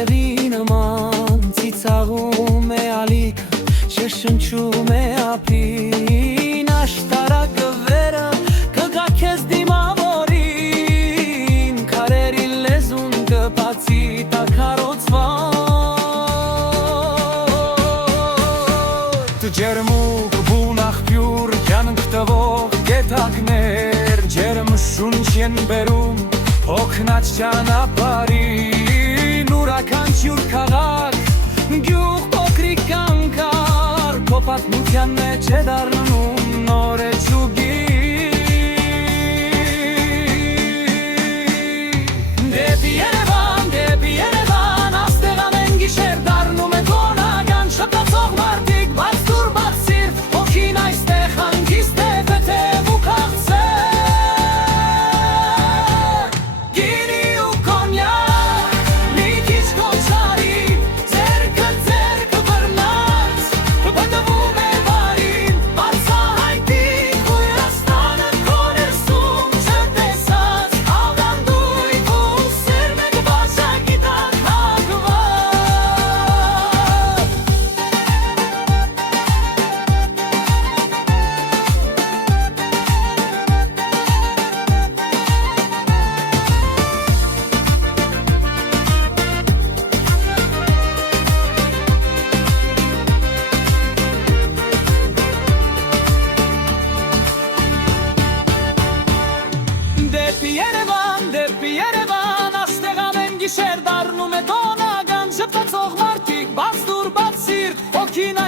Ջրերի նման ծիծաղում է ալիքը, շշնչում է ափին, աշտարակը վերը կգա քեզ դիմավորին, քարերի լեզուն կբացի տաքարոցվոր։ Դու ջերմուկ բուն աղբյուր, կյանք տվող գետակներ, ջերմ շունչ են բերում հոգնած ճանապարհին, ուրաքանչյուր քաղաք, գյուղ փոքրիկ կանգար, քո պատմության մեջ է դառնում նոր էջուգի։ Դեպի Երևան, աստեղ ամեն գիշեր դառնում է տոնական, շփոթող մարդիկ, բաց դուր բաց սիրտ, հոգին այստեղ հանգիստ է պետև ու քաղցր։ Դեպի Երևան, աստեղ ամեն գիշեր դառնում է տոնական, շփոթող մարդիկ, բաց դուր բաց սիրտ, հոգին